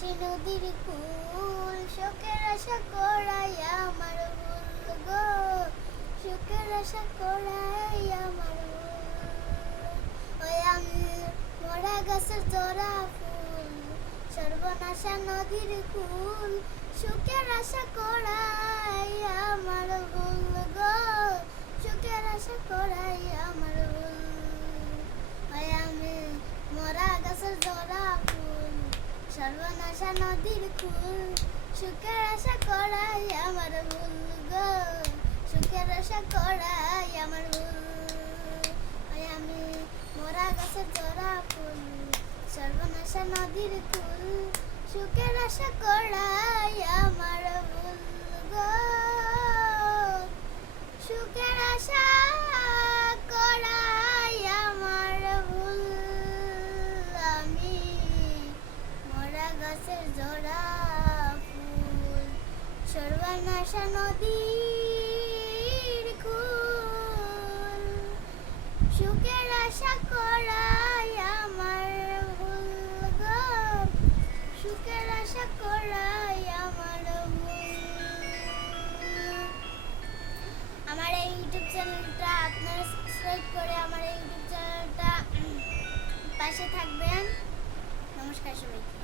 আসি নদীর কুল, শোকের আশা করাই আমার ভুল গো, শোকের আশা করাই আমার ভুল। ওই আমি মরা গাছের জরা ফুল, সর্বনাশা নদীর কুল, শোকের আশা করাই আমার ভুল গো, শোকের আশা করাই আমার ভুল। ওই আমি মরা গাছের জরা ফুল, সর্বনাশা নদীর কুল, সুখের আশা করাই আমার ভুল গো, সুখের আশা করাই আমার ভুল। ওই আমি মরা গাছের জরা ফুল, সর্বনাশা নদীর কুল, সুখের আশা করাই আমার ভুল গো, সুখের আশা করাই আমার ভুল। আমি মরা গাছের জরা ফুল, সর্বনাশা নদীর কুল, সুখের আশা করাই আমার ভুল গো, সুখের আশা করাই আমার ভুল। আমার এই ইউটিউব চ্যানেলটা আপনারা সাবস্ক্রাইব করে আমার এই ইউটিউব চ্যানেলটা পাশে থাকবেন। নমস্কার সবাইকে।